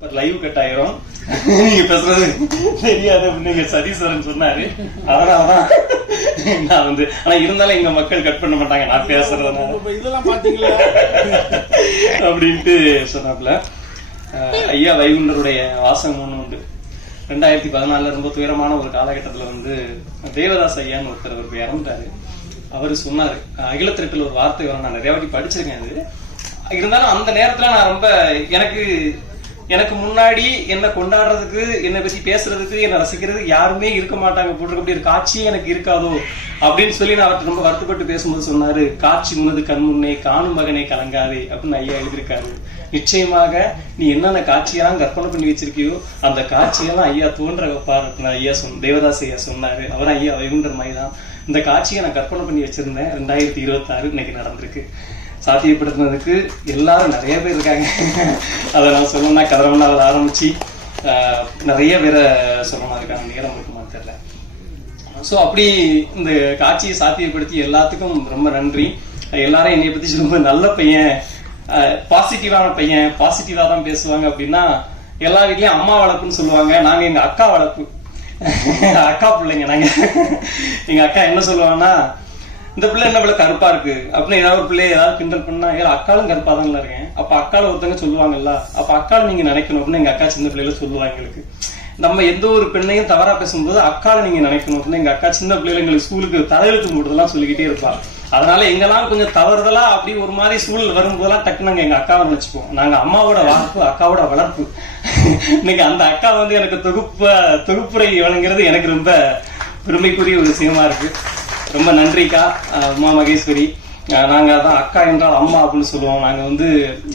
Live cut ஆயிரும், நீங்க பேசுறது தெரியாது அப்படின்னு நீங்க சதீஸ்வரன் சொன்னாரு. அதனாலதான் நான் வந்து, ஆனா இருந்தாலும் எங்க மக்கள் கட் பண்ண மாட்டாங்க நான் பேசுறதுனால இதெல்லாம் பாத்தீங்களா அப்படின்ட்டு சொன்னாப்ல. ஐயா வைகுண்டருடைய வாசகம் ஒண்ணு உண்டு. 2014 ரொம்ப துயரமான ஒரு காலகட்டத்துல வந்து தேவதாஸ் ஐயான்னு ஒருத்தர் அவருக்கு இறந்துட்டாரு. அவரு சொன்னாரு, அகிலத்திரட்டில் ஒரு வார்த்தை வரும், நான் நிறைய வாட்டி படிச்சிருக்கேன். அது இருந்தாலும் அந்த நேரத்துல நான் ரொம்ப எனக்கு முன்னாடி என்ன கொண்டாடுறதுக்கு, என்னை பத்தி பேசுறதுக்கு, என்ன ரசிக்கிறதுக்கு யாருமே இருக்க மாட்டாங்க போட்டு, அப்படி ஒரு காட்சியே எனக்கு இருக்காதோ அப்படின்னு சொல்லி நான் அவர்கிட்ட ரொம்ப வருத்தப்பட்டு பேசும்போது சொன்னாரு, காட்சி முன்னது கண் முன்னே காணும் மகனே கலங்காதே அப்படின்னு ஐயா எழுதியிருக்காரு. நிச்சயமாக நீ என்னென்ன காட்சியெல்லாம் கற்பனை பண்ணி வச்சிருக்கியோ அந்த காட்சியெல்லாம் ஐயா தோன்ற வைப்பார் ஐயா தேவதாஸ் ஐயா சொன்னாரு. அவரும் ஐயா வைகுண்டர் மாதிரி தான். இந்த காட்சியை நான் கற்பனை பண்ணி வச்சிருந்தேன். 2026 இன்னைக்கு நடந்திருக்கு. சாத்தியப்படுத்துனதுக்கு எல்லாரும் நிறைய பேர் இருக்காங்க. அதை நான் சொல்லணும்னா கதறம்னா அதில் ஆரம்பிச்சு நிறைய பேரை சொல்லணும், இருக்காங்க, நேரம் இருக்குமா தெரியல. ஸோ அப்படி இந்த காட்சியை சாத்தியப்படுத்தி எல்லாத்துக்கும் ரொம்ப நன்றி. எல்லாரும் என்னை பத்தி ரொம்ப நல்ல பையன், பாசிட்டிவான பையன், பாசிட்டிவா தான் பேசுவாங்க அப்படின்னா எல்லா வீட்லயும் அம்மா வளர்ப்புன்னு சொல்லுவாங்க. நாங்க எங்க அக்கா வளர்ப்பு, அக்கா பிள்ளைங்க நாங்க. எங்க அக்கா என்ன சொல்லுவாங்கன்னா, இந்த பிள்ளை என்ன பிள்ளை கருப்பா இருக்கு அப்படின்னு ஏதாவது ஒரு பிள்ளைய ஏதாவது கிண்டல் பண்ணா, ஏன் அக்காலும் கருப்பா தான் இருக்கேன், அப்ப அக்கால ஒருத்தங்க சொல்லுவாங்கல்ல, அப்ப அக்கால நீங்க நினைக்கணும் அப்படின்னு எங்க அக்கா சின்ன பிள்ளைல சொல்லுவாங்க. எங்களுக்கு நம்ம எந்த ஒரு பெண்ணையும் தவறா பேசும்போது அக்கால நீங்க நினைக்கணும் அப்படின்னு எங்க அக்கா சின்ன பிள்ளைல எங்களுக்கு ஸ்கூலுக்கு தலையெழுத்து போடுறதெல்லாம் சொல்லிக்கிட்டே இருப்பாங்க. அதனால எங்கெல்லாம் கொஞ்சம் தவறுதலா அப்படி ஒரு மாதிரி சூழல் வரும்போதெல்லாம் டக்குன்னு நாங்க எங்க அக்காவை நினைச்சுப்போம். நாங்க அம்மாவோட வளர்ப்பு, அக்காவோட வளர்ப்பு. இன்னைக்கு அந்த அக்கா வந்து எனக்கு தொகுப்புரை வழங்குறது எனக்கு ரொம்ப பெருமைக்குரிய ஒரு விஷயமா இருக்கு. ரொம்ப நன்றிக்கா உமா மகேஸ்வரி. நாங்க அதான் அக்கா என்றால் அம்மா அப்படின்னு சொல்லுவோம். நாங்க வந்து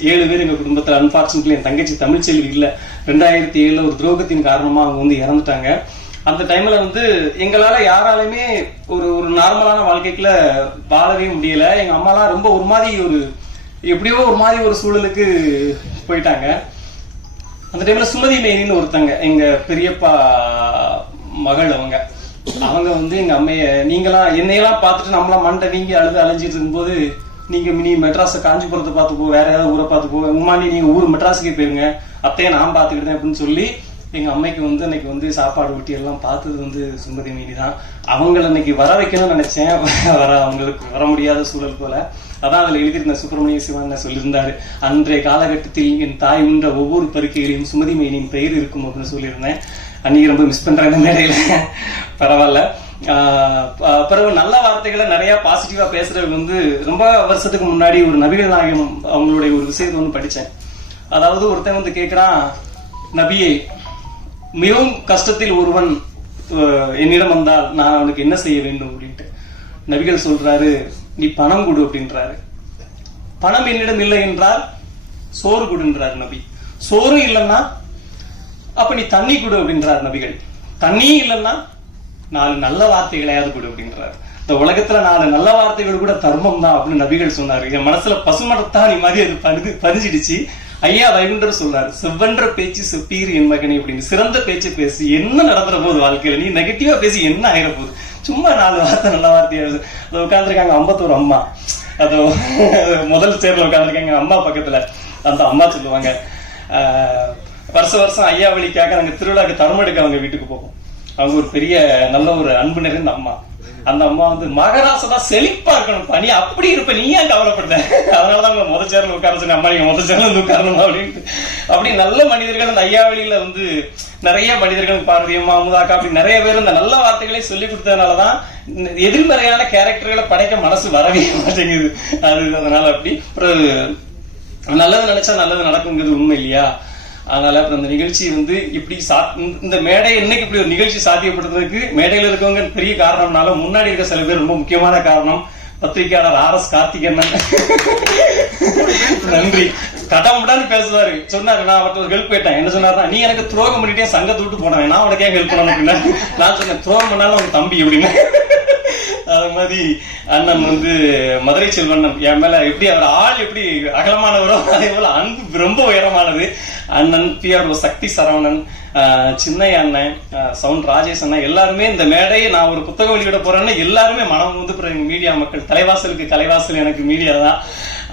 7 பேர் எங்க குடும்பத்துல. அன்பார்ச்சுனேட்லி என் தங்கச்சி தமிழ்ச்செல்வி இல்ல. 2007 ஒரு துரோகத்தின் காரணமா அவங்க வந்து இறந்துட்டாங்க. அந்த டைம்ல வந்து எங்களால யாராலுமே ஒரு நார்மலான வாழ்க்கைக்குள்ள வாழவே முடியல. எங்க அம்மாலாம் ரொம்ப ஒரு மாதிரி எப்படியோ ஒரு மாதிரி ஒரு சூழலுக்கு போயிட்டாங்க. அந்த டைம்ல சுமதி மேனின்னு ஒருத்தங்க எங்க பெரியப்பா மகள், அவங்க வந்து எங்க அம்மைய, நீங்களாம் என்னையெல்லாம் பார்த்துட்டு நம்மளாம் மண்டை வீங்கி அலைஞ்சிட்டு இருக்கும்போது, நீ மெட்ராஸை காஞ்சிபுரத்தை பார்த்து போ, வேற ஏதாவது ஊரை பார்த்து போ, உமானி நீங்க ஊர் மெட்ராஸுக்கே போயிருங்க, அத்தையை நான் பார்த்துக்கிட்டேன் அப்படின்னு சொல்லி எங்க அம்மைக்கு வந்து அன்னைக்கு வந்து சாப்பாடு ஊட்டி எல்லாம் பார்த்தது வந்து சுமதி மீனி தான். அவங்களை இன்னைக்கு வர வைக்கணும்னு நினைச்சேன், அவங்களுக்கு வர முடியாத சூழல் போல. அதான் அதுல எழுதியிருந்த சுப்பிரமணிய சிவன் சொல்லியிருந்தாரு, அன்றைய காலகட்டத்தில் என் தாய் உண்ட ஒவ்வொரு பருக்கையிலையும் சுமதி மீனின் பெயர் இருக்கும் அப்படின்னு சொல்லியிருந்தேன். அன்னைக்கு ரொம்ப மிஸ் பண்றேன் இந்த மேடையில. பரவாயில்ல. பிறகு நல்ல வார்த்தைகளை நிறைய பாசிட்டிவா பேசுறவங்க வந்து ரொம்ப வருஷத்துக்கு முன்னாடி ஒரு நபிகள் நாயகம் அவங்களுடைய ஒரு விஷயத்தை வந்து படிச்சேன். அதாவது ஒருத்தன் வந்து கேட்கிறான், நபியே, மிகவும் கஷ்டத்தில் ஒருவன் என்னிடம் வந்தால் நான் அவனுக்கு என்ன செய்ய வேண்டும் அப்படின்ட்டு நபிகள் சொல்றாரு, நீ பணம் கொடு அப்படின்றாரு. பணம் என்னிடம் இல்லை என்றால் சோறு கொடுன்றாரு நபி. சோறு இல்லைன்னா அப்ப நீ தண்ணி கொடு அப்படின்றார் நபிகள். தண்ணி இல்லைன்னா 4 நல்ல வார்த்தைகளையாவது கொடு அப்படின்றாரு. இந்த உலகத்துல 4 நல்ல வார்த்தைகள் கூட தர்மம் தான் அப்படின்னு நபிகள் சொன்னாரு. என் மனசுல பசுமரத்தாணி மாதிரி அது பதிஞ்சிடுச்சு. ஐயா வைகுண்டர் சொல்றாரு, செவ்வென்ற பேச்சு செப்பீர் என் மகனே அப்படின்னு. சிறந்த பேச்சு பேசி என்ன நடந்துற போது வாழ்க்கையில, நீ நெகட்டிவா பேசி என்ன ஆகிற போகுது, சும்மா 4 வார்த்தை நல்ல வார்த்தையா. அது உட்காந்துருக்காங்க 51 அம்மா, அது முதல் சேர்ல உட்காந்துருக்காங்க அம்மா பக்கத்துல. அந்த அம்மா சொல்லுவாங்க, வருஷம் ஐயா வழிக்காக நாங்க திருவிழாக்கு தரம் எடுக்க அவங்க வீட்டுக்கு போவோம். அவங்க ஒரு பெரிய நல்ல ஒரு அன்பு நிறைந்த அம்மா. அந்த அம்மா வந்து, மகராசனா செழிப்பா இருக்கணும், பணி அப்படி இருப்ப, நீ ஏன் கவலைப்பட்ட, அதனாலதான் உங்க முதல் சேர்ல உட்கார சொன்ன, அம்மா நீங்க முதல் சேர்ல வந்து உட்காரணும் அப்படின்ட்டு. அப்படி நல்ல மனிதர்கள் அந்த ஐயா வழியில வந்து நிறைய மனிதர்கள், பார்வையம்மா, அமுதாக்கா, அப்படி நிறைய பேர் இந்த நல்ல வார்த்தைகளை சொல்லி கொடுத்ததுனாலதான் எதிர்மறையான கேரக்டர்களை படைக்க மனசு வரவே மாட்டேங்குது. அதனால அப்படி நல்லது நினைச்சா நல்லது நடக்குங்கிறது உண்மை இல்லையா? அதனால அந்த நிகழ்ச்சி வந்து இப்படி இந்த மேடை இன்னைக்கு இப்படி ஒரு நிகழ்ச்சி சாத்தியப்படுறதுக்கு மேடையில இருக்கவங்க பெரிய காரணம்னால, முன்னாடி இருக்க சில பேர் ரொம்ப முக்கியமான காரணம். பத்திரிகையாளர் RS கார்த்திகேயன் நன்றி. கடமுடான்னு பேசுவாரு. சொன்னாரு, நான் அவர்கிட்ட ஒரு ஹெல்ப் போயிட்டேன். என்ன சொன்னாருன்னா, நீ எனக்கு துரோகம் பண்ணிட்டே சங்கத்தை விட்டு போனேன், நான் உனக்கு ஏன் ஹெல்ப் பண்ணணும் அப்படின்னா, நான் சொன்னேன், துரோகம் பண்ணாலும் உங்க தம்பி அப்படின்னு. அது மாதிரி அண்ணன் வந்து மதுரை செல்வண்ணன் என் மேல எப்படி அவர் ஆள் எப்படி அகலமானவரோ அதே போல அன்பு ரொம்ப உயரமானது. அண்ணன் PR சக்தி சரவணன், சின்னையா அண்ணன், சவுண்ட் ராஜேஷ் அண்ணன், எல்லாருமே இந்த மேடையை நான் ஒரு புத்தகம் வெளியிட போறேன்னு எல்லாருமே மனம் வந்து மீடியா மக்கள். தலைவாசலுக்கு தலைவாசல் எனக்கு மீடியா தான்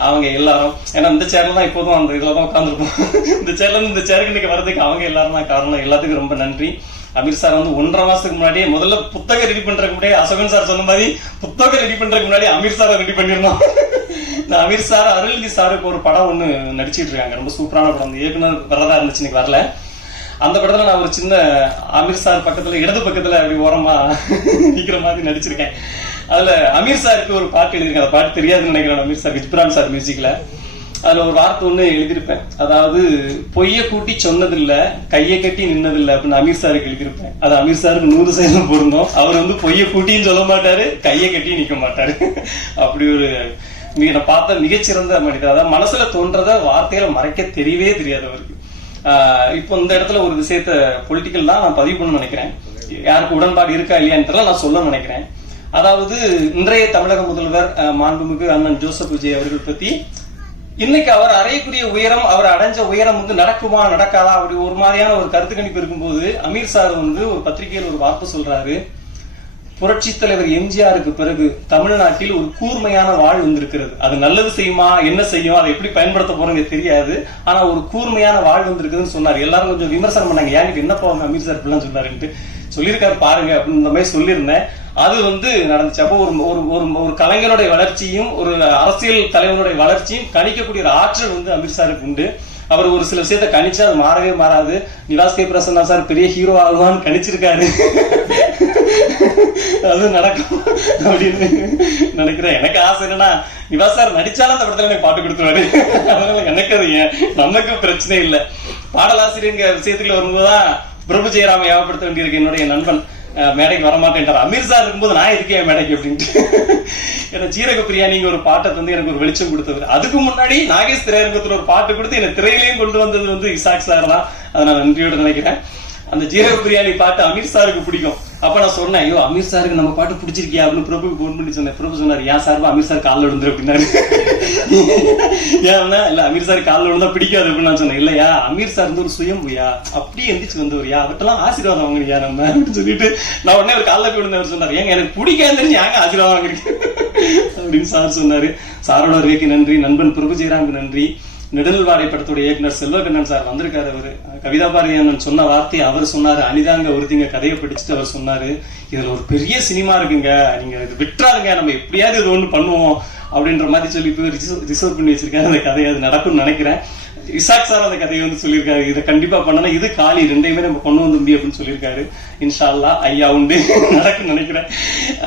அவங்க எல்லாரும். ஏன்னா இந்த சேர்ல தான் இப்போதும் அந்த இதுல தான் உட்காந்துருப்போம். இந்த சேர்ல இந்த சேருக்கு இன்னைக்கு வர்றதுக்கு அவங்க எல்லாரும் தான் காரணம். எல்லாத்துக்கும் ரொம்ப நன்றி. அமீர் சார் வந்து 1.5 மாசத்துக்கு முன்னாடியே முதல்ல புத்தகம் ரெடி பண்றதுக்கு முன்னாடி அசோகன் சார் சொன்ன மாதிரி புத்தகம் ரெடி பண்றதுக்கு முன்னாடி அமீர் சாரை ரெடி பண்ணிருந்தோம். இந்த அமீர் சார் அருள்கி சாருக்கு ஒரு படம் ஒண்ணு நடிச்சிட்டு இருக்காங்க, ரொம்ப சூப்பரான படம். இயக்குனர் வரதா இருந்துச்சு, இன்னைக்கு வரல. அந்த படத்துல நான் ஒரு சின்ன அமீர் சார் பக்கத்துல இடது பக்கத்துல அப்படி ஓரமா நிக்கிற மாதிரி நடிச்சிருக்கேன். அதுல அமீர் சாருக்கு ஒரு பாட்டு எழுதியிருக்கேன். அந்த பாட்டு தெரியாதுன்னு நினைக்கிறேன். அமீர் சார், விஜ்பிரான் சார் மியூசிக்ல. அதுல ஒரு வார்த்தை ஒண்ணு எழுதியிருப்பேன், அதாவது பொய்ய கூட்டி சொன்னதில்ல, கையை கட்டி நின்னதில்லை அப்படின்னு அமீர் சாருக்கு எழுதியிருப்பேன். அது அமீர் சாருக்கு 100% பொருந்தும். அவர் வந்து பொய்ய கூட்டின்னு சொல்ல மாட்டாரு, கையை கட்டி நிக்க மாட்டாரு. அப்படி ஒரு நான் பார்த்த மிகச்சிறந்த மனிதர். அதாவது மனசுல தோன்றத வார்த்தையில மறைக்க தெரியவே தெரியாது அவருக்கு. இப்போ இந்த இடத்துல ஒரு விஷயத்த பொலிட்டிக்கல் தான் நான் பதிவு பண்ண நினைக்கிறேன். யாருக்கு உடன்பாடு இருக்கா இல்லையான்னு தெரியல, நான் சொல்ல நினைக்கிறேன். அதாவது இன்றைய தமிழக முதல்வர் மாண்புமிகு அண்ணன் ஜோசப் விஜய் அவர்கள் பத்தி இன்னைக்கு அவர் அறையக்கூடிய உயரம், அவர் அடைஞ்ச உயரம் வந்து நடக்குமா நடக்காதா அப்படி ஒரு மாதிரியான ஒரு கருத்து கணிப்பு இருக்கும்போது அமீர் சார் வந்து ஒரு பத்திரிகையில் ஒரு வார்த்தை சொல்றாரு, புரட்சி தலைவர் எம்ஜிஆருக்கு பிறகு தமிழ்நாட்டில் ஒரு கூர்மையான வாழ் வந்திருக்கிறது. அது நல்லது செய்யுமா, என்ன செய்யும், அதை எப்படி பயன்படுத்த போறோங்க தெரியாது, ஆனா ஒரு கூர்மையான வாழ் வந்திருக்குதுன்னு சொன்னார். எல்லாரும் கொஞ்சம் விமர்சனம் பண்ணாங்க, ஏன் என்னப்பா அமீர் சார் இப்படிலாம் சொன்னாருன்ட்டு. சொல்லியிருக்காரு பாருங்க அப்படின்னு இந்த மாதிரி சொல்லியிருந்தேன். அது வந்து நடந்துச்சு. அப்போ ஒரு கலைஞருடைய வளர்ச்சியும் ஒரு அரசியல் தலைவனுடைய வளர்ச்சியும் கணிக்கக்கூடிய ஒரு ஆற்றல் வந்து அமீர் சாருக்கு உண்டு. அவர் ஒரு சில விஷயத்த கணிச்சா அது மாறவே மாறாது. நிவாஸ் கே பிரசன்னா சார் பெரிய ஹீரோ ஆகுவான்னு கணிச்சிருக்காரு, அது நடக்கும் அப்படின்னு நினைக்கிறேன். எனக்கு ஆசை என்னன்னா, நிவாஸ் சார் நடிச்சாலும் அந்த படத்துல எனக்கு பாட்டு கொடுத்துருவாரு. அதனால எனக்கு அது நமக்கு பிரச்சனை இல்லை. பாடலாசிரியர் விஷயத்துக்குள்ள வரும்போதுதான் பிரபு ஜெயராம ஞாபகப்படுத்த வேண்டியிருக்கு. என்னுடைய நண்பன் மேடைக்கு வரமாட்டேன்ட்டார். அமீர் சார் இருக்கும்போது நான் இருக்கேன் மேடைக்கு அப்படின்ட்டு. ஏன்னா ஜீரக பிரியாணிங்க ஒரு பாட்டை வந்து எனக்கு ஒரு வெளிச்சம் கொடுத்தவர். அதுக்கு முன்னாடி நாகேஷ் திரையரங்கத்துல ஒரு பாட்டு கொடுத்து என்ன திரையிலையும் கொண்டு வந்தது வந்து இசாக் சார் தான். அதை நான் நன்றியோடு நினைக்கிறேன். அந்த ஜீரக பிரியாணி பாட்டு அமீர் சாருக்கு பிடிக்கும். அப்ப நான் சொன்னேன், ஐயோ அமீர் சாருக்கு நம்ம பாட்டு பிடிச்சிருக்கியா அப்படின்னு பிரபுக்கு போன் பண்ணி சொன்னேன். பிரபு சொன்னார், ஏன் சார்பா அமீர் சார் காலில் விழுந்துரு அப்படின்னாரு. ஏன்னா இல்ல அமீர் சார் காலில் விழுந்தா பிடிக்காது அப்படின்னு நான் சொன்னேன். இல்லையா, அமீர் சார் வந்து ஒரு சுயம்புயா, அப்படியே எந்திரிச்சு வந்தவரியா, அவர்கிட்டலாம் ஆசீர்வாதம் வாங்குறியா நம்ம அப்படின்னு சொல்லிட்டு நான் உடனே ஒரு காலில் போய் விழுந்தவர் சொன்னார், ஏங்க எனக்கு பிடிக்காது தெரிஞ்சு ஏங்க ஆசீர்வாதம் வாங்குறீங்க அப்படின்னு சார் சொன்னாரு. சாரோட வருகைக்கு நன்றி. நண்பன் பிரபு ஜெயராமுக்கு நன்றி. நெடுநல்வாடை படத்துடைய இயக்குனர் செல்வகண்ணன் சார் வந்திருக்காரு. அவரு கவிதா பாரதியானன் சொன்ன வார்த்தையை அவர் சொன்னாரு, அனிதாங்க ஒருத்திங்க கதையை படிச்சுட்டு அவர் சொன்னாரு, இதுல ஒரு பெரிய சினிமா இருக்குங்க, நீங்க இது விட்டுறாருங்க, நம்ம எப்படியாவது இது ஒண்ணு பண்ணுவோம் அப்படின்ற மாதிரி சொல்லி போய் ரிசர்வ் பண்ணி வச்சிருக்காரு அந்த கதையை. அது நடக்கும்னு நினைக்கிறேன். இசாக் சார் அந்த கதையை வந்து சொல்லியிருக்காரு, இதை கண்டிப்பா பண்ணணும், இது காலி ரெண்டையுமே நம்ம கொண்டு வந்து அப்படின்னு சொல்லியிருக்காரு. இன்ஷா அல்லா ஐயா உண்டு நடக்கும்னு நினைக்கிறேன்.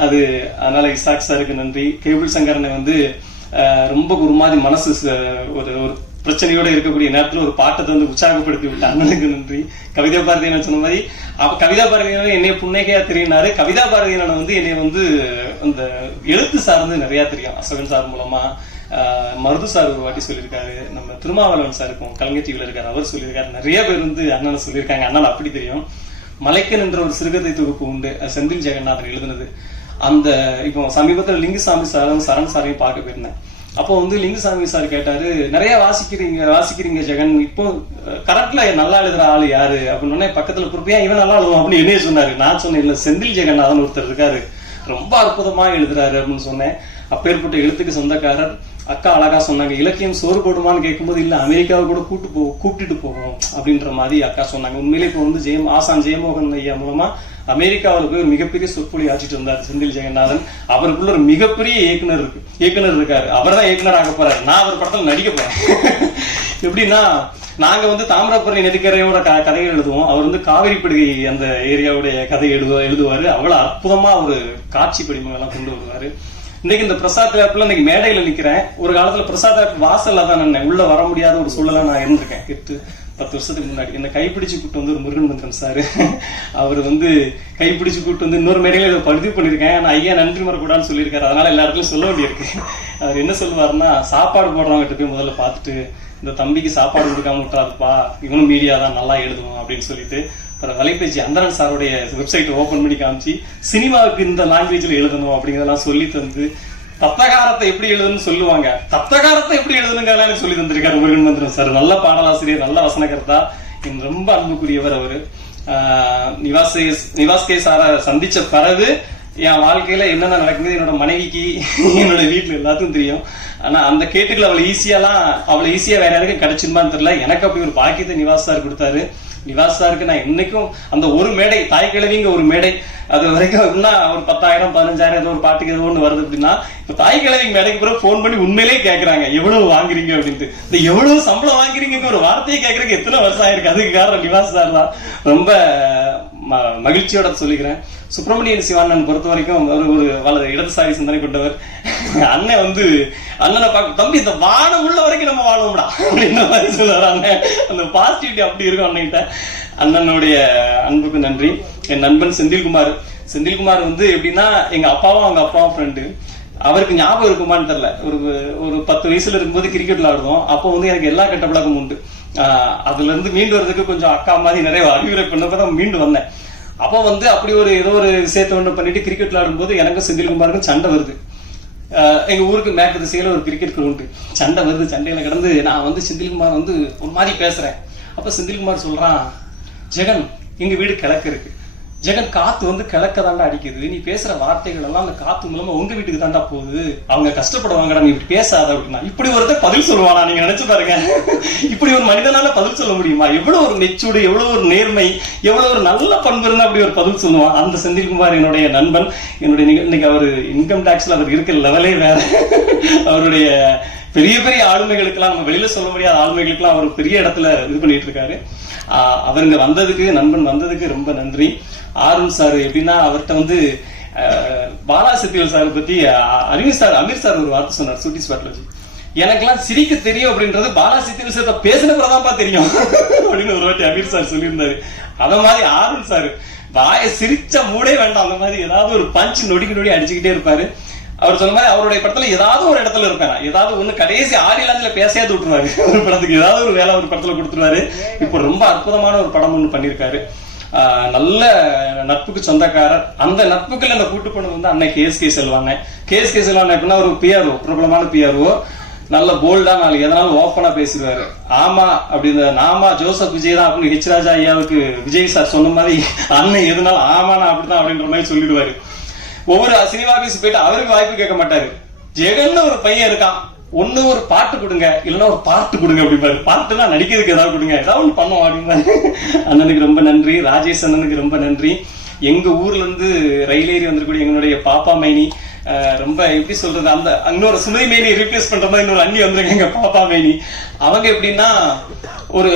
அது அதனால இசாக் சாருக்கு நன்றி. கேபிள் சங்கரனை வந்து ரொம்ப ஒரு மாதிரி மனசு ஒரு பிரச்சனையோட இருக்கக்கூடிய நேரத்தில் ஒரு பாட்டத்தை வந்து உற்சாகப்படுத்தி விட்ட அண்ணனுக்கு நன்றி. கவிதா பாரதியன் சொன்ன மாதிரி அப்ப கவிதா பாரதியன் என்னைய புன்னைக்கையா தெரியினாரு. கவிதா பாரதியன் வந்து என்னை வந்து அந்த எழுத்து சார்ந்து நிறைய தெரியும். அசோகன் சார் மூலமா, மருது சார் ஒரு வாட்டி சொல்லியிருக்காரு, நம்ம திருமாவளவன் சார் இருக்கும் கலைஞர் டிவில இருக்காரு, அவர் சொல்லியிருக்காரு, நிறைய பேர் வந்து அண்ணனை சொல்லியிருக்காங்க. அண்ணன் அப்படி தெரியும். மலைக்கன் என்ற ஒரு சிறுகதை தொகுப்பு உண்டு, செந்தில் ஜெகநாதன் எழுதுனது. அந்த இப்போ சமீபத்தில் லிங்குசாமி சாரும் சரண் சாரையும் பார்க்க போயிருந்தேன். அப்போ வந்து லிங்குசாமி சார் கேட்டாரு, நிறைய வாசிக்கிறீங்க ஜெகன், இப்போ கரெக்ட்ல நல்லா எழுதுற ஆளு யாரு அப்படின்னு. பக்கத்துல பொறுப்பையா இவன் நல்லா எழுதுவோம் அப்படின்னு என்னைய சொன்னாரு. நான் சொன்னேன், இல்ல செந்தில் ஜெகநாதன் ஒருத்தர் இருக்காரு, ரொம்ப அற்புதமா எழுதுறாரு அப்படின்னு சொன்னேன். அப்பேற்பட்ட எழுத்துக்கு சொந்தக்காரர். அக்கா அழகா சொன்னாங்க, இலக்கியம் சோறு போடுமான்னு கேட்கும்போது இல்ல அமெரிக்காவை கூட கூப்பிட்டுட்டு போவோம் அப்படின்ற மாதிரி அக்கா சொன்னாங்க. உண்மையிலே இப்போ வந்து ஆசான் ஜெயமோகன் ஐயா மூலமா அமெரிக்காவில் போய் ஒரு மிகப்பெரிய சொற்பொழி ஆற்றிட்டு வந்தார் செந்தில் ஜெகநாதன். அவருக்குள்ள ஒரு மிகப்பெரிய இயக்குனர் இருக்காரு. அவர் தான் இயக்குனர் ஆக போறாரு. நான் அவர் படத்துல நடிக்க போறேன். எப்படின்னா, நாங்க வந்து தாமிரபரணி நதிக்கரையோட கதைகள் எழுதுவோம், அவர் வந்து காவிரி படுகை அந்த ஏரியாவுடைய கதை எழுதுவாரு. அவ்வளவு அற்புதமா ஒரு காட்சி படிமங்கள் எல்லாம் கொண்டு வருவாரு. இன்னைக்கு இந்த பிரசாத் லேப்ல இன்னைக்கு மேடையில நிக்கிறேன். ஒரு காலத்துல பிரசாத் லேப் வாசல்ல தான் நான் உள்ள வர முடியாத ஒரு சூழலா நான் இருந்திருக்கேன். 8-10 வருஷத்துக்கு முன்னாடி என்ன கைப்பிடிச்சு கூட்டு வந்து ஒரு முருகன் மந்திரன் சாரு, அவர் வந்து கைப்பிடிச்சு கூட்டு வந்து இன்னொரு மேடையில இதை பதிவு பண்ணிருக்கேன். நான் ஐயா நன்றி மறக்கூடாதுன்னு சொல்லியிருக்காரு. அதனால எல்லா இடத்துலயும் சொல்ல வேண்டியிருக்கு. அவர் என்ன சொல்லுவாருன்னா, சாப்பாடு போடுறவங்கிட்ட போய் முதல்ல பார்த்துட்டு, இந்த தம்பிக்கு சாப்பாடு கொடுக்காம விட்டுறாதுப்பா, இவனும் மீடியா தான் நல்லா எழுதுவோம் அப்படின்னு சொல்லிட்டு வலைபேசி அந்தரன் சாருடைய வெப்சைட் ஓபன் பண்ணி காமிச்சு, சினிமாவுக்கு இந்த லாங்குவேஜ்ல எழுதணும் அப்படிங்கிறதெல்லாம் சொல்லி தந்து தத்தகாரத்தை எப்படி எழுதுன்னு சொல்லுவாங்க, தத்தகாரத்தை எப்படி எழுதுனுங்க எனக்கு சொல்லி தந்திருக்காரு முருகன் மந்திரம் சார். நல்ல பாடலாசிரியர், நல்ல வசனகர்த்தா, ரொம்ப அன்புக்குரியவர் அவரு. நிவாஸ் கே சார சந்திச்ச பிறகு என் வாழ்க்கையில என்னென்ன நடக்குது என்னோட மனைவிக்கு என்னோட வீட்டுல எல்லாத்துக்கும் தெரியும். ஆனா அந்த கேட்டுக்கள் அவ்வளவு ஈஸியா வேற யாருக்கும் கிடைச்சிருமான்னு தெரியல. எனக்கு அப்படி ஒரு பாக்கியத்தை நிவாஸ் சார் கொடுத்தாரு. நிவாஸ் சாருக்கு நான் இன்னைக்கும் அந்த ஒரு மேடை, தாய் கிழவிங்க ஒரு மேடை, அது வரைக்கும் ஒரு 10,000 15,000 ஏதோ ஒரு பாட்டுக்கு ஏதோ ஒண்ணு வருது அப்படின்னா, இப்ப தாய் கிழவிங்க மேடைக்கு பிறகு போன் பண்ணி உண்மையிலேயே கேட்கறாங்க எவ்வளவு வாங்குறீங்க அப்படின்ட்டு. இந்த எவ்வளவு சம்பளம் வாங்குறீங்க ஒரு வார்த்தையை கேட்கறதுக்கு எத்தனை வருஷம் ஆயிருக்கு. அதுக்கு காரணம் நிவாஸ் சார் தான். ரொம்ப மகிழ்ச்சியோட சொல்லிக்கிறேன். சுப்பிரமணியன் சிவானன் பொறுத்த வரைக்கும் ஒரு இடதுசாரி சிந்தனை கொண்டவர். அண்ணனை பார்க்க, தம்பி இந்த வானம் உள்ள வரைக்கும் நம்ம வாழணும்டா அப்படின்ற மாதிரி சொல்லுவார் அண்ணன். அந்த பாசிட்டிவிட்டி அப்படி இருக்கும் அண்ணன்கிட்ட. அண்ணனுடைய அன்புக்கு நன்றி. என் நண்பன் செந்தில்குமார் எப்படின்னா, எங்க அப்பாவும் அவங்க அப்பாவும் ஃப்ரெண்டு. அவருக்கு ஞாபகம் இருக்குமான்னு தெரியல, ஒரு 10 வயசுல இருக்கும்போது கிரிக்கெட் விளையாடுவோம். அப்போ எனக்கு எல்லா கெட்ட பழக்கமும் உண்டு. அதுல இருந்து மீண்டு வர்றதுக்கு கொஞ்சம் அக்கா மாதிரி நிறைய அறிவுரை பண்ணப்பதான் மீண்டு வந்தேன். அப்போ அப்படி ஏதோ ஒரு விஷயத்தை ஒன்று பண்ணிட்டு கிரிக்கெட் விளையாடும் போது எனக்கும் செந்தில்குமாருக்கும் சண்டை வருது. எங்க ஊருக்கு மேற்கு திசையில ஒரு கிரிக்கெட் கிரவுண்டு. சண்டை வருது. சண்டையில கிடந்து நான் செந்தில்குமார் ஒரு மாதிரி பேசுறேன். அப்ப செந்தில்குமார் சொல்றான், ஜெகன் எங்க வீடு கிழக்கு இருக்கு, ஜெகன் காத்து கிழக்க தாண்டா அடிக்குது, நீ பேசுற வார்த்தைகள் எல்லாம் அந்த காத்து மூலமா உங்க வீட்டுக்கு தாண்டா போகுது, அவங்க கஷ்டப்படுவாங்கடா, நீ இப்படி பேசாத அப்படின்னா. இப்படி ஒருத்தர் பதில் சொல்லுவானா? நீங்க நினைச்சு பாருங்க. இப்படி ஒரு மனிதனால பதில் சொல்ல முடியுமா? எவ்வளவு ஒரு மெச்சூர்டு, எவ்வளவு ஒரு நேர்மை, எவ்வளவு ஒரு நல்ல பண்பு இருந்தா அப்படி ஒரு பதில் சொல்லுவான். அந்த செந்தில்குமார் என்னுடைய நண்பன். இன்னைக்கு அவரு இன்கம் டாக்ஸ்ல அவர் இருக்கிற லெவலே வேற. அவருடைய பெரிய பெரிய ஆளுமைகளுக்கெல்லாம், நம்ம வெளியில சொல்ல முடியாத ஆளுமைகளுக்கெல்லாம் அவர் பெரிய இடத்துல இது பண்ணிட்டு இருக்காரு. அவருங்க வந்ததுக்கு, நண்பன் வந்ததுக்கு ரொம்ப நன்றி. ஆருண் சார் எப்படின்னா, அவர்கிட்ட பாலா சத்தியல் சார் பத்தி அமீர் சார் ஒரு வார்த்தை சொன்னார், சூட்டி ஸ்பாட்லஜி. எனக்கெல்லாம் சிரிக்க தெரியும் அப்படின்றது பாலா சத்தியல் சார் பேசினப்பதான் தெரியும் அப்படின்னு ஒரு வாட்டி அமீர் சார் சொல்லியிருந்தாரு. அத மாதிரி ஆருண் சார் வாய சிரிச்ச மூடே வேண்டாம், அந்த மாதிரி ஏதாவது ஒரு பஞ்ச் நொடிக்கு அடிச்சுக்கிட்டே இருப்பாரு. அவர் சொன்ன மாதிரி அவருடைய படத்துல ஏதாவது ஒரு இடத்துல இருப்பேன், ஏதாவது ஒண்ணு கடைசி 6 இலஞ்சில பேசையாவது விட்டுருவாரு. ஒரு படத்துக்கு ஏதாவது ஒரு வேலை ஒரு படத்துல கொடுத்துருவாரு. இப்ப ரொம்ப அற்புதமான ஒரு படம் ஒண்ணு பண்ணிருக்காரு. நல்ல நட்புக்கு சொந்தக்காரர். அந்த நட்புக்குள்ள அந்த கூட்டு பொண்ணு அன்னை கேஎஸ்கே செல்வாங்க. கேஎஸ்கே செல்வாங்க எப்படின்னா ஒரு பிஆர்ஓ, பிரபலமான பிஆர்ஓ. நல்ல போல்டா நாளைக்கு எதனாலும் ஓப்பனா பேசிடுவாரு. ஆமா அப்படின்னு, நாமா ஜோசப் விஜய் தான் அப்படின்னு ஹெச் ராஜா ஐயாவுக்கு விஜய் சார் சொன்ன மாதிரி அண்ணன் எதுனாலும் ஆமாண்ணா அப்படிதான் அப்படின்ற மாதிரி சொல்லிடுவாரு. ஒவ்வொரு சினிமா ஆபீஸ் போயிட்டு அவருக்கு வாய்ப்பு கேட்க மாட்டாரு. ஜெகன் ஒரு பையன் இருக்கான், ஒண்ணு ஒரு பாட்டு கொடுங்க, இல்லைன்னா ஒரு பாட்டு கொடுங்க அப்படிம்பாரு. பாட்டுனா நடிக்கிறதுக்கு ஏதாவது கொடுங்க, ஏதாவது ஒண்ணு பண்ணுவோம் அப்படிம்பாரு. அண்ணனுக்கு ரொம்ப நன்றி. ராஜேஷ் அண்ணனுக்கு ரொம்ப நன்றி. எங்க ஊர்ல இருந்து ரயில் ஏறி வந்திருக்கூடிய எங்களுடைய பாப்பா மைனி, ரொம்ப எப்படி சொல்றது, அந்த இன்னொரு சுமதி மேனி ரீப்ளேஸ் பண்ற மாதிரி இன்னொரு அண்ணி வந்திருக்காங்க, பாப்பா மைனி. அவங்க எப்படின்னா, ஒரு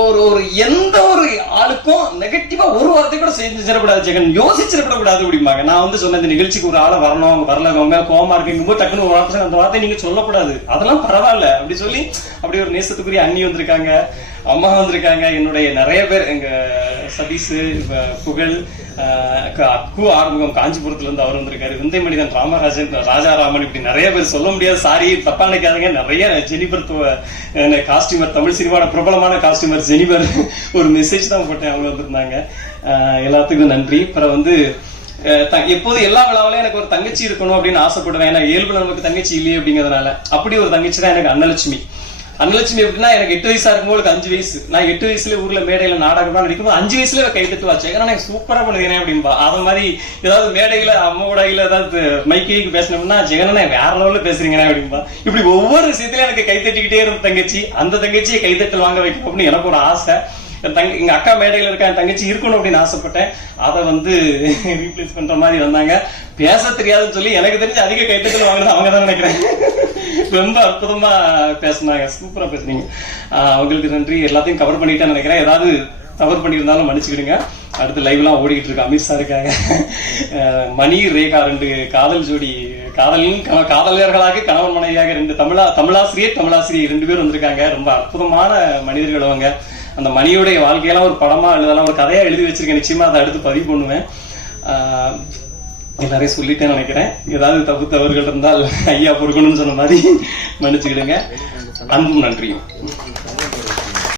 ஒரு எந்த ஒரு ஆளுக்கும் நெகட்டிவா ஒரு வார்த்தை கூட செஞ்சிடக்கூடாது, ஜெகன் யோசிச்சிடக்கூடாது அப்படிம்பாங்க. நான் சொன்ன இந்த நிகழ்ச்சிக்கு ஒரு ஆளை வரணும், அவங்க வரலவங்க கோவமா இருக்கும்போது டக்குன்னு ஒரு வார்த்தை, அந்த வார்த்தை நீங்க சொல்லக்கூடாது, அதெல்லாம் பரவாயில்ல அப்படி சொல்லி அப்படி ஒரு நேசத்துக்குரிய அண்ணி வந்திருக்காங்க, அம்மா வந்திருக்காங்க. என்னுடைய நிறைய பேர், எங்க சதீஷ், புகழ், அக்கு ஆறுமுகம் காஞ்சிபுரத்துல இருந்து அவர் வந்திருக்காரு, விந்தை மனிதன் ராமராஜன், ராஜாராமன், இப்படி நிறைய பேர் சொல்ல முடியாது. சாரி தப்பா நினைக்காதீங்க. நிறைய ஜெனிபர் காஸ்டியூமர், தமிழ் சினிமாவோட பிரபலமான காஸ்டியூமர் ஜெனிபர் ஒரு மெசேஜ் தான் போட்டேன், அவங்க வந்திருந்தாங்க. எல்லாத்துக்கும் நன்றி. அப்புறம் எப்போது எல்லா விழாவிலையும் எனக்கு ஒரு தங்கச்சி இருக்கணும் அப்படின்னு ஆசைப்படுவேன். ஏன்னா இயல்புல நமக்கு தங்கச்சி இல்லையே அப்படிங்கிறதுனால. அப்படி ஒரு தங்கச்சி தான் எனக்கு அன்னலட்சுமி. அன்னலட்சுமி எப்படின்னா, எனக்கு 8 வயசா இருக்கும்போது 5 வயசு, நான் 8 வயசுல ஊர்ல மேடையில நாடகம் நடிக்கும்போது 5 வயசுல கைத்தட்டு வாச்சு, ஏன்னா எனக்கு சூப்பரா பண்ணுகிறேன் அப்படின்பா. அது மாதிரி ஏதாவது மேடையில அம்மாவோடையில ஏதாவது மைக்கு பேசணும்னா, ஜெகனே வேற லெவல்ல பேசுறீங்க அப்படின்பா. இப்படி ஒவ்வொரு விஷயத்திலயும் எனக்கு கைத்தட்டிக்கிட்டே இருந்த தங்கச்சி, அந்த தங்கச்சியை கைத்தட்டல் வாங்க வைக்கணும் அப்படின்னு எனக்கு ஒரு ஆசை. எங்க அக்கா மேடையில இருக்க என் தங்கச்சி இருக்கணும் அப்படின்னு ஆசைப்பட்டேன். அதை ரீப்ளேஸ் பண்ற மாதிரி வந்தாங்க. பேச தெரியாதுன்னு சொல்லி எனக்கு தெரிஞ்சு அதிக கைத்தட்டல் வாங்கினது அவங்க தான் நினைக்கிறேன். ரொம்ப அற்புதமா பேசினாங்க, சூப்பரா பேசுனீங்க. அவங்களுக்கு நன்றி. எல்லாத்தையும் கவர் பண்ணிட்டேன்னு நினைக்கிறேன். ஏதாவது கவர் பண்ணியிருந்தாலும் மன்னிச்சுக்கிடுங்க. அடுத்து லைவ் எல்லாம் ஓடிக்கிட்டு இருக்கு. அமித் சார் இருக்காங்க, மணி, ரேகா, 2 காதல் ஜோடி, காதலர்களாக கணவன் மனைவியாக 2 தமிழாசிரியர் 2 பேர் வந்திருக்காங்க. ரொம்ப அற்புதமான மனிதர்கள் அவங்க. அந்த மணியோடைய வாழ்க்கையெல்லாம் ஒரு படமா எழுதலாம், ஒரு கதையா எழுதி வச்சிருக்கேன். நிச்சயமா அதை அடுத்து பதிவு பண்ணுவேன். எல்லாரையும் சொல்லிட்டேன்னு நினைக்கிறேன். ஏதாவது தப்பு தவறுகள் இருந்தால் ஐயா பொறுக்கணும்னு சொன்ன மாதிரி மன்னிச்சுக்கிடுங்க. அன்பும் நன்றியும்.